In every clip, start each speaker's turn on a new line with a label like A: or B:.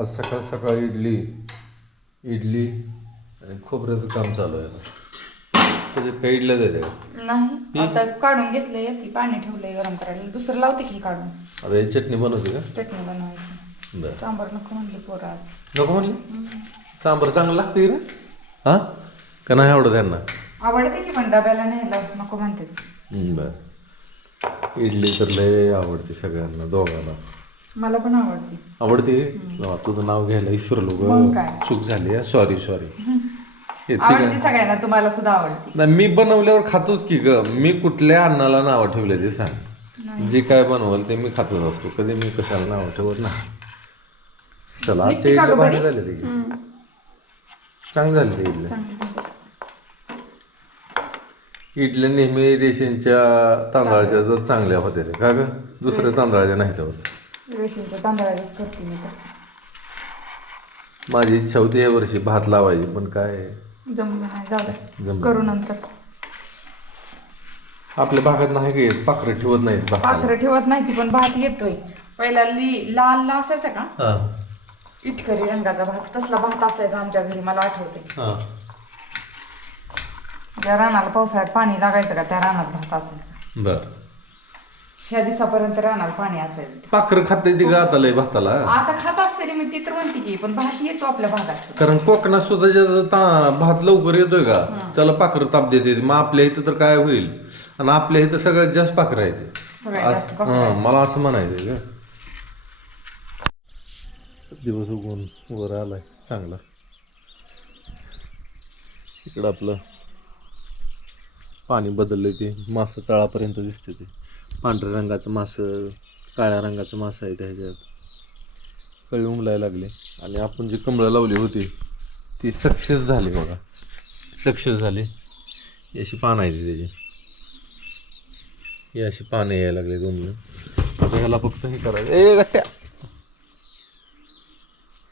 A: आज सकाळ सकाळी इडली इडली आणि खोबऱ्याचं काम चालू आहे आता. त्याच्यात काही इडल्या द्यायच्या का?
B: नाही आता काढून घेतलंय ती पाणी ठेवलंय गरम करायला. दुसरं लावते की काढून?
A: आता ही चटणी बनवते का?
B: चटणी बनवायची.
A: बरं.
B: सांबार नको म्हणली पोरं आज.
A: नको म्हणली? सांबार चांगलं लागते रे हां? का नाही आवडत त्यांना?
B: आवडते की पण डब्याला न्यायला नको म्हणते.
A: बरं. इडली तर लय आवडते सगळ्यांना दोघांना.
B: मला पण आवडते.
A: आवडते? तुझं नाव घ्यायला विसरलो
B: मग
A: ग
B: काय?
A: चूक झाली सॉरी सॉरी
B: आवडते सगळ्यांना तुम्हाला सुद्धा आवडते.
A: नाही मी बनवल्यावर खातोच की ग. मी कुठल्या अन्नाला नावं ठेवले ते सांग. जे काय बनवल ते मी खातच असतो. कधी मी कशाला नाव ठेवत नाही. चला आजच्या
B: निघते का
A: इडल्या
B: ग
A: भारी
B: बरी?
A: झाले ते. चांगली झाली ते इडल्या. इडल्या नेहमी रेशनच्या तांदळाच्या तर चांगल्या होत्या रे का ग? दुसऱ्या तांदळाच्या नाही तर
B: करते मी तर.
A: माझी इच्छा होती या वर्षी भात लावायची पण काय?
B: जमलं नाही जाऊ दे.
A: जमलं
B: करू नंतर.
A: आपल्या भागात नाही काही पाखरं ठेवत नाहीत भाताला.
B: पाखरं ठेवत नाही ती पण भात येतोय. पहिला ली लाल ला असायचा का?
A: हा.
B: इटकरी रंगाचा भात. तसला भात असायचा आमच्या घरी मला आठवते
A: हा.
B: ज्या रानाला पावसाळ्यात पाणी लागायचं का त्या रानात भात असायचा.
A: बर.
B: ह्या दिवसापर्यंत रानाला पाणी असायचं
A: पाखरं खाते ती का आता लय भाताला.
B: आता खात असते रे मी ती तर म्हणते की पण भात येतो आपल्या भागात.
A: कारण कोकणात सुद्धा ज्याचा ता- भात लवकर येतोय का त्याला पाखरं ताप देते मग आपल्या इथं तर काय होईल? आणि आपल्या इथं सगळ्यात जास्त पाखरं आहे.
B: सगळ्यात जास्त पाखरं
A: हा, मला असं म्हणायचं का दिवस उगवून वर आलाय चांगला. इकडं आपलं पाणी बदललंय ते मासं तळापर्यंत दिसते ते. पांढऱ्या रंगाचं मासं काळ्या रंगाचं मासं आहे त्या ह्याच्यात. कळी उमलायला लागले. आणि आपण जी कमळं लावली होती ती सक्सेस झाली बघा. सक्सेस झाली. ही अशी पानं आहे त्याची. ही अशी पानं यायला लागली दोन आता ह्याला फक्त हे करायचं. ए गट्ट्या!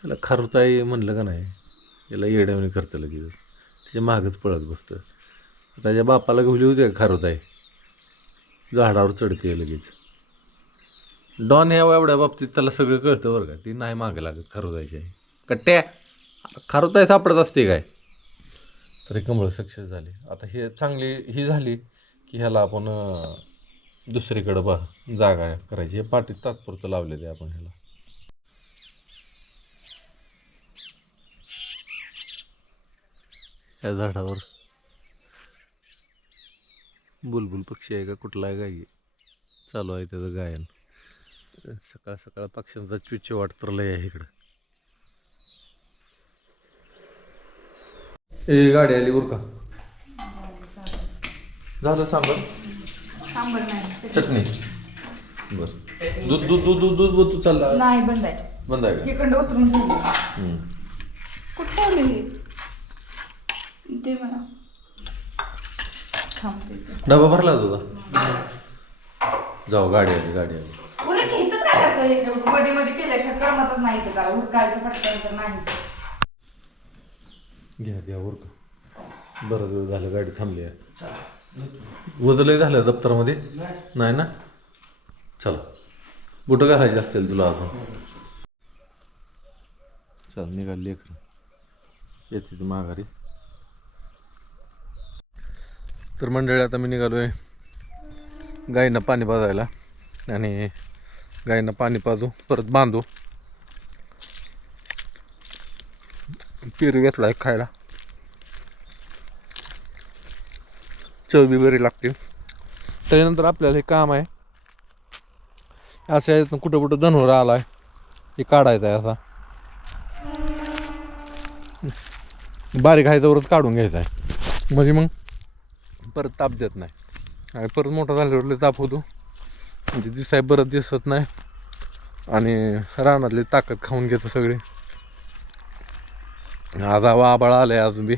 A: ह्याला खारुताई म्हणलं का नाही? याला येड्यावणी करतं लगेच त्याच्या मागच पळत बसतं. त्याच्या बापाला घेवली होती का खरताय झाडावर चढते लगेच. डॉन ह्या एवढ्या बाबतीत त्याला सगळं कळतं बरं का. ती नाही मागे लागत खरोदायची आहे कट्ट्या खरोदाय सापडत असते काय? तरी कमळ सक्सेस झाली. आता हे चांगली ही झाली की ह्याला आपण दुसरीकडं बा जागा करायची. हे पाटीत तात्पुरतं लावलेले आपण ह्याला. या झाडावर बुलबुल पक्षी आहे का? कुठला आहे. गाई चालू आहे त्याचं गायन. सकाळ सकाळ पक्ष्यांचा चुचे वाट तर लय आहे इकडं. ए गाडी आली उरका झालं सांबर?
B: सांबर नाही.
A: चटणी. बर. दूध दूध दूध दूध दूध दूध चालला
B: नाही बंद आहे.
A: बंद आहे का?
B: इकडं उतरून ठेवलं
A: हम्म.
C: कुठं ठेवलं हे? दे मला.
A: डबा भरला तुझा जाऊ गाडी आली गाडी आली.
C: उलट इथंच काय करतोय
B: एवढं मध्ये मध्ये केल्याशिवाय करमतच नाही ते त्याला उठकायचं पटकन तर नाही
A: घ्या घ्या उरका. बरं दिवस झालं गाडी थांबली आहे. वजलही झालं दप्तरामध्ये? नाही ना? चला. बुटं घालायचे असतील तुला अजून. चल निघाल लेकर. येते ती माघारी. तर मंडळी आता मी निघालो आहे गायींना पाणी पाजायला आणि गायींना पाणी पाजू परत बांधू. पेरू घेतला आहे खायला चवबी बरी लागते. त्याच्यानंतर आपल्याला हे काम आहे. असं याच्यातून कुठं कुठं धनवर आला आहे हे काढायचं आहे असा. बारीक आहे तोवरच काढून घ्यायचा आहे. म्हणजे मग परत ताप देत नाही. आणि परत मोठा झाल्यावर ताप होतो. म्हणजे दिसाय बरं दिसत नाही. आणि रानातली ताकद खाऊन घेतो सगळी. आज आवा आबाळ आलंय अजून बी.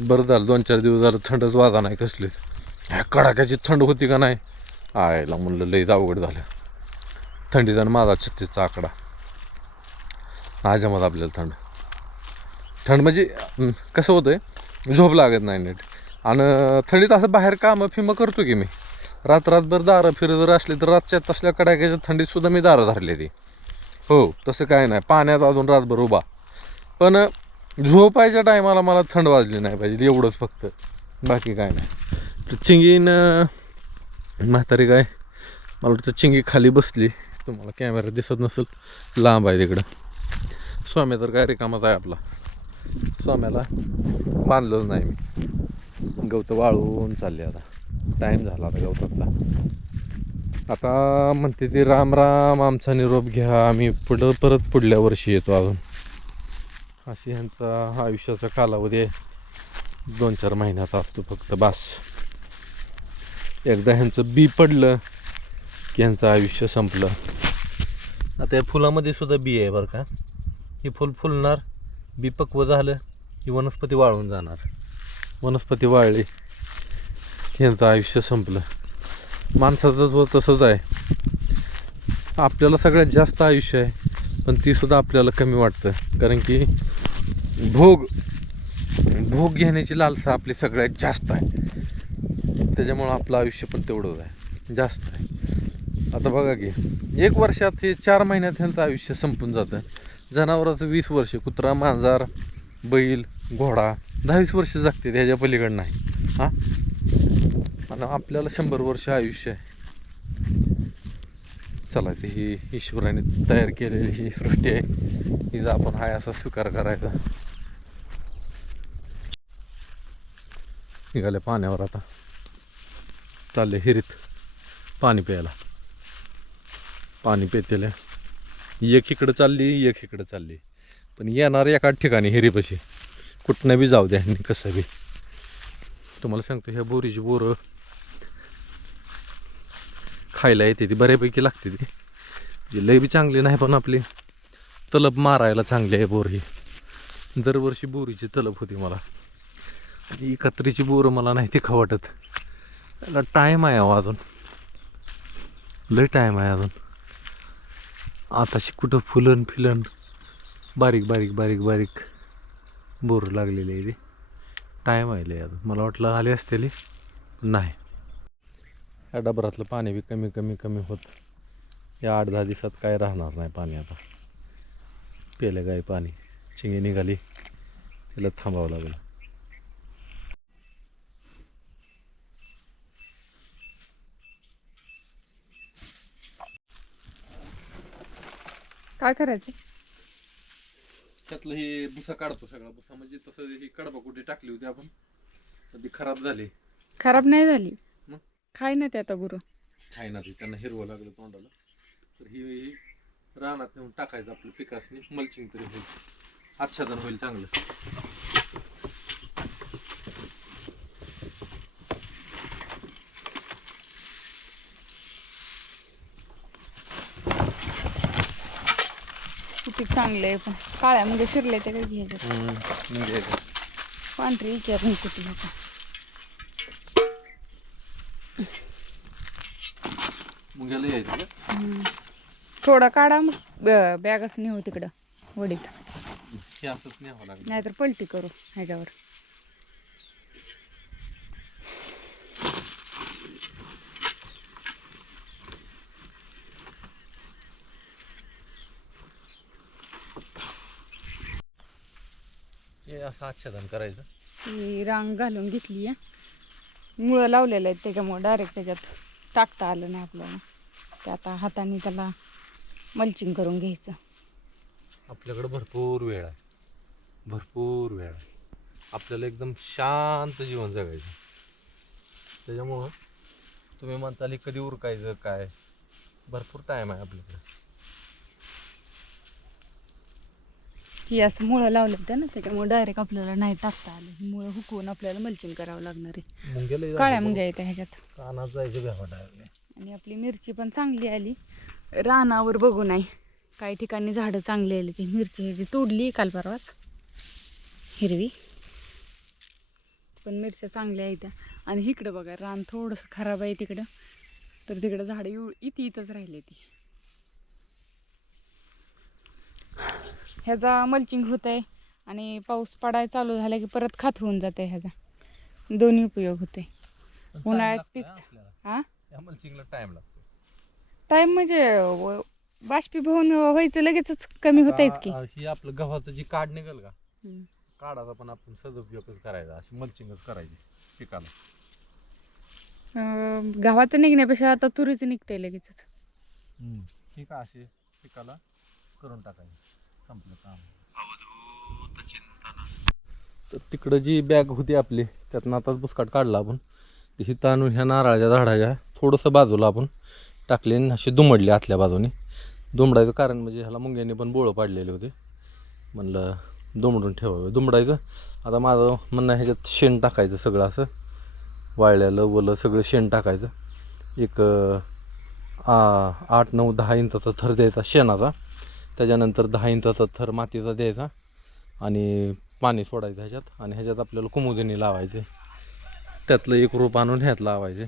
A: बरं झालं दोन चार दिवस झालं थंडच वाजा नाही कसलीच ह्या कडाक्याची थंड होती का नाही? आयला म्हणलं लईच अवघड झालं. थंडीचा आणि माझा छत्तीसचा आकडा. नाही आपल्याला थंड. थंड म्हणजे कसं कसं होतंय? झोप लागत नाही नीट. आणि थंडीत असं बाहेर कामं फिमं करतो की मी. रात रातभर दारं फिरत जर असली तर रातच्या तसल्या कडाक्याच्या थंडीतसुद्धा मी दारं धरले ती. हो तसं काय नाही. पाण्यात अजून रातभर उभा. पण झोपायच्या टायमाला मला थंड वाजली नाही पाहिजे एवढंच फक्त. बाकी काय नाही. तर चिंगीन म्हातारी काय मला वाटतं चिंगी खाली बसली. तुम्हाला कॅमेरा दिसत नसेल लांब आहे तिकडं. स्वामी तर काय रिकामाच आहे आपला. स्वाम्याला बांधलंच नाही मी. गवतं वाळून चालले आता. टाईम झाला आता गवतातला. आता म्हणते ती राम राम आमचा निरोप घ्या. आम्ही पुढं परत पुढल्या वर्षी येतो अजून. अशी ह्यांचा आयुष्याचा कालावधी आहे. दोन चार महिन्याचा असतो फक्त बास. एकदा ह्यांचं बी पडलं की ह्यांचं आयुष्य संपलं. आता या फुलामध्ये सुद्धा बी आहे बरं का? हे फुल फुलणार बी पक्व झालं की वनस्पती वाळून जाणार. वनस्पती वाळली यांचं ह्यांचं आयुष्य संपलं. माणसाचं जो तसंच आहे. आपल्याला सगळ्यात जास्त आयुष्य आहे पण ती सुद्धा आपल्याला कमी वाटतं. कारण की भोग भोग घेण्याची लालसा आपली सगळ्यात जास्त आहे. त्याच्यामुळं आपलं आयुष्य पण तेवढंच आहे. जास्त आहे. आता बघा की एक वर्षात हे चार महिन्यात ह्यांचं आयुष्य संपून जातं. जनावराचं वीस वर्ष कुत्रा मांजार बैल घोडा दहावीस वर्ष जगते ह्याच्या पलीकडं नाही. हां? आणि आपल्याला शंभर वर्ष आयुष्य आहे. चला ते ही ईश्वराने तयार केलेली ही सृष्टी आहे. हिचा आपण हाय असा स्वीकार करायचा. निघाले पाण्यावर आता. चालले हिरीत. पाणी प्यायला. पाणी पितेले. एक इकडं चालली एक इकडं चालली. पण येणार एकाच ठिकाणी हिरीपाशी. कुठनं बी जाऊ द्या आणि कसं बी. तुम्हाला सांगतो ह्या बोरीची बोरं खायला येते ती बऱ्यापैकी लागते ती. जी लय बी चांगली नाही पण आपली. तलप मारायला चांगली आहे बोर ही. दरवर्षी बोरीची तलप होती मला. एकत्रीची बोरं मला नाही ती खवटत त्याला टाईम आहे अहो अजून. लय टाईम आहे अजून. आताशी कुठं फुलन फिलन बारीक बारीक बारीक बारीक बोर लागलेली आहे ती. टाईम आहे आता. मला वाटलं आले असतेली नाही. या डबरातलं पाणी बी कमी कमी कमी होत. या आठ दहा दिवसात काय राहणार नाही पाणी आता. पेलं गाय पाणी. चिंगी निघाली. तिला थांबावं लागलं.
B: काय करायचं?
A: त्यातलं हे भुसा काढतो सगळा. भुसा म्हणजे तसं ही कडबा कुठे टाकली होती आपण. तर ती खराब झाली.
B: खराब नाही झाली?
A: मग?
B: खाय ना ते आता गुरु.
A: आहे ना ती. त्यांना हिरवं लागलं तोंडाला. तर ही रानात नेऊन टाकायचं आपलं पिकासनी. मल्चिंग तरी होईल. आच्छादन होईल चांगलं.
B: चांगले आहे पण काळ्यामध्ये शिरले ते काय घ्यायचे.
A: म्हणजे
B: पांढरी विचारून कुठे
A: मुंग्याला यायचं का?
B: थोडा काढा मग. बॅगच नेऊ तिकडं वडीत.
A: हे असंच न्यावं लागलं.
B: नाहीतर पलटी करू ह्याच्यावर.
A: हे असं आच्छादन करायचं.
B: ही रांग घालून घेतली आहे. मुळं लावलेलं आहेत त्याच्यामुळं डायरेक्ट त्याच्यात टाकता आलं नाही आपल्याला. ते आता हाताने त्याला मल्चिंग करून घ्यायचं.
A: आपल्याकडे भरपूर वेळ आहे. भरपूर वेळ आहे. आपल्याला एकदम शांत जीवन जगायचं. त्याच्यामुळं तुम्ही म्हणताली कधी उरकायचं काय? भरपूर टाईम आहे आपल्याकडे.
B: ही असं मुळं लावलं होतं ना त्याच्यामुळे डायरेक्ट आपल्याला नाही टाकता आलं. मुळं हुकवून आपल्याला मल्चिंग करावं लागणार आहे.
A: मुंग्याला
B: काळ्या मुंग्या येत्या ह्याच्यात.
A: कानात जायचं
B: आणि आपली मिरची पण चांगली आली. रानावर बघू नाही. काही ठिकाणी झाडं चांगली आली ती. मिरची ह्याची तोडली काल परवाच. हिरवी. पण मिरच्या चांगल्या आहेत त्या. आणि इकडं बघा रान थोडंसं खराब आहे तिकडं. तर तिकडं झाडं एव इथे इथंच राहिले ती. ह्याचा मल्चिंग होत आहे आणि पाऊस पडायला चालू झाला की परत खात होऊन जाते ह्याचा. दोन्ही उपयोग होते उन्हाळ्यात पीक हा
A: मल्चिंगला टाइम लागतो
B: टाइम म्हणजे बाष्पीभवन व्हायचं लगेचच कमी होतायच की.
A: आता ही आपलं गव्हाचं जी काढ निघेल का. काढाचा पण आपण सदुपयोगच करायचा अशी मल्चिंगच करायची पिकाला.
B: गव्हाचं निघण्यापेक्षा आता तुरीचं निघतंय लगेचच.
A: ठीक आहे असे पिकाला करून टाकायचं. संपलं काम. तर तिकडं जी बॅग होती आपली त्यातनं आताच बुसकाट काढला आपण. ती हिथं आणून ह्या नारळाच्या झाडाच्या थोडंसं बाजूला आपण टाकले आणि अशी दुमडली आतल्या बाजूने. दुमडायचं कारण म्हणजे ह्याला मुंग्यांनी पण बोळं पाडलेले होते. म्हणलं दुमडून ठेवावं. दुमडायचं. आता माझं म्हणणं आहे ह्याच्यात शेण टाकायचं सगळं असं. वाळलेलं वलं सगळं शेण टाकायचं. एक आठ नऊ दहा इंचाचा थर द्यायचा शेणाचा. त्याच्यानंतर दहा इंचाचा थर मातीचा द्यायचा आणि पाणी सोडायचं ह्याच्यात आणि ह्याच्यात आपल्याला कुमुदिनी लावायचे. त्यातलं एक रोप आणून ह्यात लावायचे.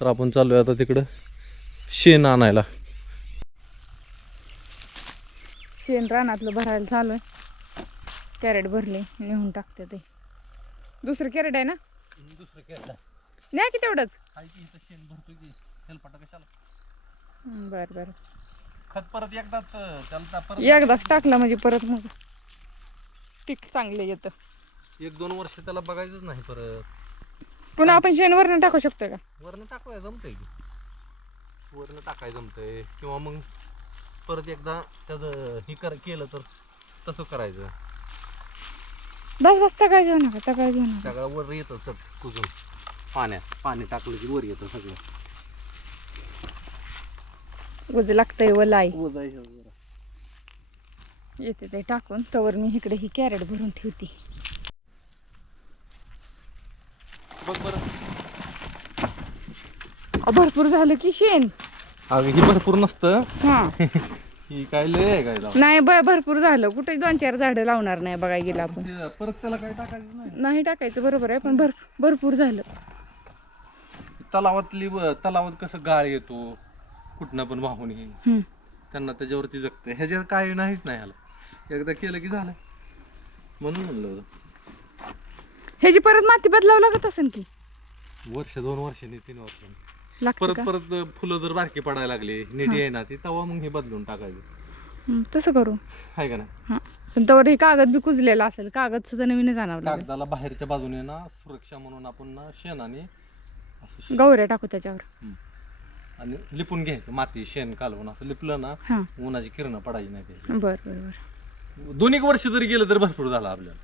A: तर आपण चालू आहे आता तिकडं शेण आणायला.
B: शेण रानातलं भरायला चालू आहे कॅरेट भरले नेऊन टाकते ते. दुसरं कॅरेट आहे ना?
A: दुसरं
B: न्या की तेवढंच?
A: शेण भरतो की
B: हं, बरं बरं.
A: खत परत एकदाच त्याला परत
B: एकदाच टाकला म्हणजे परत मग पीक चांगलं येतं.
A: एक दोन वर्ष त्याला बघायचंच नाही परत.
B: पुन्हा आपण शेण वरण टाकू शकतो का?
A: वरनं टाकवाय जमतंय की. वरनं टाकाय जमतंय. किंवा मग परत एकदा त्याचं हे कर केलं तर तसं करायचं.
B: बस बस सगळं घेऊ नका सगळं घेऊ नका.
A: सगळं वर येतं चट कुजून. पाण्यात पाणी टाकलं की वर येतं सगळं.
B: उज लागतंय व लाई. येते ते टाकून तवर मी इकडे ही कॅरेट भरून ठेवते.
A: बरं.
B: भरपूर झालं की शेण.
A: अगं ही भरपूर नसतं.
B: हा.
A: ही काय लय आहे काय जाऊ
B: नाही ब भरपूर झालं. कुठे दोन चार झाडं लावणार नाही बघायला गेलं आपण.
A: ते परत त्याला काय टाकायचं नाही.
B: नाही टाकायचं बरोबर आहे पण भर भरपूर झालं.
A: तलावातली ब- तलावात कसं गाळ येतो कुठनं पण वाहून येईल.
B: हं.
A: त्यांना त्याच्यावरती जगते ह्याच्यात काय नाहीच नाही ह्याला एकदा केलं की झालं. म्हणून म्हणलं होतं.
B: ह्याची परत माती बदलावं लागत असेल की?
A: वर्ष दोन वर्षांनी तीन वर्षांनी
B: लागतं
A: परत
B: का?
A: परत फुलं जर बारकी पडायला लागली नीट येईना ती तेव्हा मग हे बदलून टाकायचं.
B: तसं करू.
A: आहे का ना
B: हा. पण तवर हे कागद बी कुजलेला असेल. कागद सुद्धा आणावं लागेल
A: कागदाला बाहेरच्या बाजूने ना सुरक्षा म्हणून आपण ना शेणाने असं
B: गौऱ्या टाकू त्याच्यावर.
A: हं. आणि लिपून घ्यायचं माती शेण कालवून असं लिपलं ना
B: हा.
A: उन्हाची किरणं पडायची नाही त्याची.
B: बर बर बर.
A: दोन एक वर्ष जरी गेलं तर भरपूर झालं आपल्याला.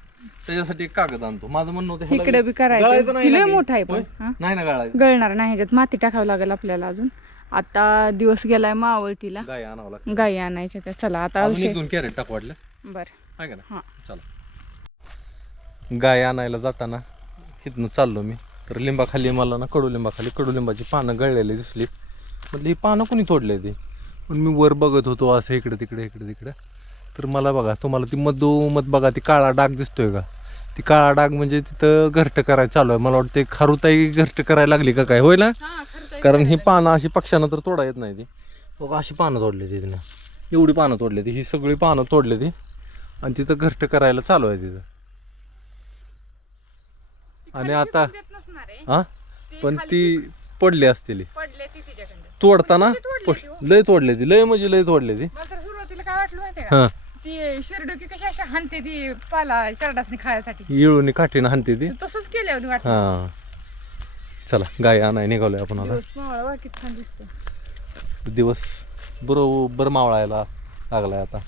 A: त्याच्यासाठी एक कागद आणतो. माझं म्हणणं होतं ह्याला
B: इकडे बी करायचं.
A: नाही.
B: मोठा आहे पण.
A: होय?
B: हा?
A: नाही ना गाळायचं.
B: गळणार नाही ह्याच्यात. माती टाकावं लागेल आपल्याला अजून. आता दिवस गेलाय मावळतीला.
A: गाय आणावं लागतं.
B: गाई आणायच्या त्या. चला आता
A: अजून एक
B: औषध
A: दोन कॅरेट टाक वाटलं?
B: बर.
A: आहे का ना चला. गाय आणायला जाताना इथनं चाललो मी. तर लिंबाखाली मला ना कडुलिंबाखाली कडुलिंबाची पानं गळलेली दिसली. म्हटलं ही पानं कोणी तोडले ती? पण मी वर बघत होतो असं इकडे तिकडे इकडे तिकडे. तर मला बघा तुम्हाला ती मधोमध बघा ती काळा डाग दिसतोय का? ती काळा डाग म्हणजे तिथं घरट करायला चालू आहे. मला वाटतं खारुताई घरट करायला लागली का काय? होय ना? कारण ही पानं अशी पक्ष्यांना तर तोडा येत नाही ती. बघा अशी पानं तोडली ती तिनं. एवढी पानं तोडली ती. ही सगळी पानं तोडली ती. आणि तिथं घरट करायला चालू आहे तिथं. आणि आता हा? पण ती पडली असतील. तोडताना
B: हो.
A: लय तोडले ती लय म्हणजे लय तोडले ती.
B: मला तर सुरुवातीला काय वाटलं माहितीये का?
A: हा.
B: ती शिरडोकी कशी अशा हानते ती पाला शरडासनी खायसाठी.
A: येळूनी काठीनं हाणते ती.
B: तसंच केल्यावर वाटलं
A: हा. चला गाय आणाय निघालोय आपण आता.
B: दिवस मावळा वा किती छान दिसतं
A: दिवस बरोबर मावळायला लागलाय आता.